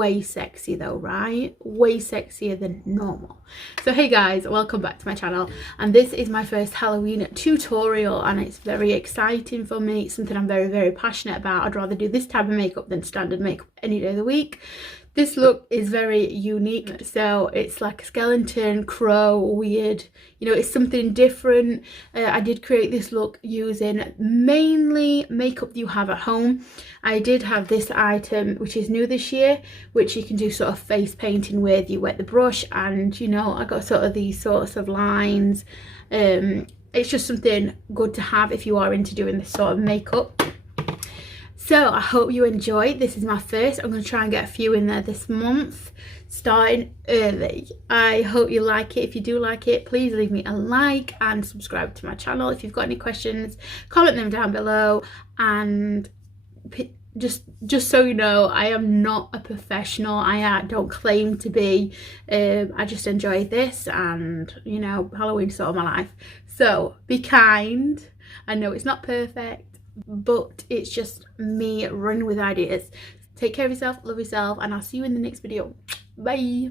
way sexy though, right? Way sexier than normal. So hey guys, welcome back to my channel, and this is my first Halloween tutorial, and it's very exciting for me. It's something I'm very passionate about. I'd rather do this type of makeup than standard makeup any day of the week. This look is very unique, so it's like a skeleton, crow, weird, you know, it's something different. I did create this look using mainly makeup that you have at home. I did have this item, which is new this year, which you can do sort of face painting with. You wet the brush and, you know, I got sort of these sorts of lines. It's just something good to have if you are into doing this sort of makeup. So I hope you enjoy. This is my first. I'm going to try and get a few in there this month, starting early. I hope you like it. If you do like it, please leave me a like and subscribe to my channel. If you've got any questions, comment them down below. And just so you know, I am not a professional. I don't claim to be. I just enjoy this, and you know, Halloween's sort of my life. So be kind. I know it's not perfect, but it's just me running with ideas. Take care of yourself, love yourself, and I'll see you in the next video. Bye.